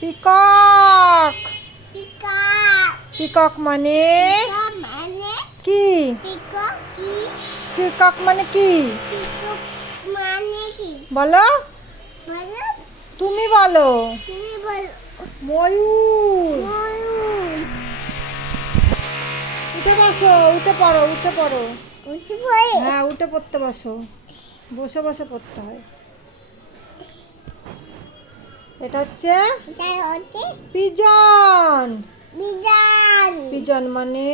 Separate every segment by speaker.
Speaker 1: Peacock. মানে?
Speaker 2: মানে
Speaker 1: কি?
Speaker 2: পিকক
Speaker 1: মানে কি?
Speaker 2: পিকক মানে কি?
Speaker 1: বলো। তুমি বলো।
Speaker 2: তুমি
Speaker 1: ময়ূর।
Speaker 2: ময়ূর।
Speaker 1: উঠে বসো উঠে পড়ো উঠে পড়ো। হ্যাঁ উঠে পড়তে বসো। বসে বসে পড়তে হয়। এটা হচ্ছে
Speaker 2: হচ্ছে
Speaker 1: পিজন। পিজন। মানে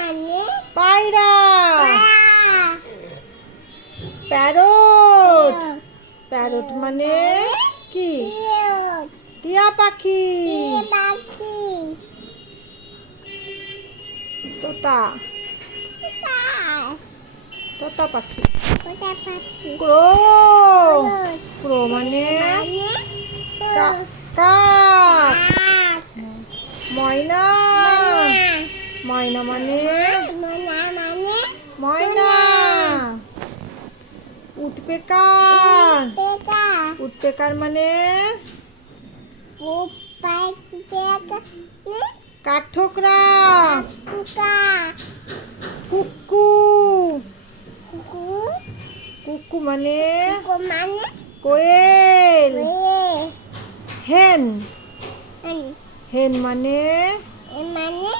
Speaker 2: মানে
Speaker 1: পায়রা। প্যারট। প্যারট মানে কি? টিয়া পাখি। তোতা। তোতা। পাখি। ক্রো. ক্রো। মানে
Speaker 2: মানে
Speaker 1: কাক। ময়না
Speaker 2: ময়না।
Speaker 1: মানে
Speaker 2: ময়না মানে
Speaker 1: ময়না উটপেকার
Speaker 2: পেকা।
Speaker 1: মানে? কাঠঠোকরা
Speaker 2: কুকু
Speaker 1: কুকু।
Speaker 2: কুকু
Speaker 1: মানে
Speaker 2: মানে
Speaker 1: কোয়েল। হেন। হেন। মানে?
Speaker 2: মানে?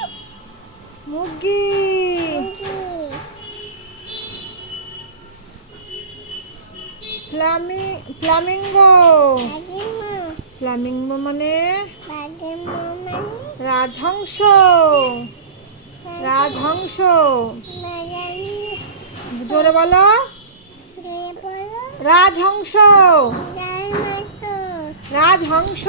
Speaker 1: মুরগি। ফ্লামি ফ্লামিঙ্গো। ফ্লামিঙ্গো। মানে?
Speaker 2: মানে?
Speaker 1: রাজহংস। রাজহংস। জোরে বলো। রাজহংস। রাজহংস।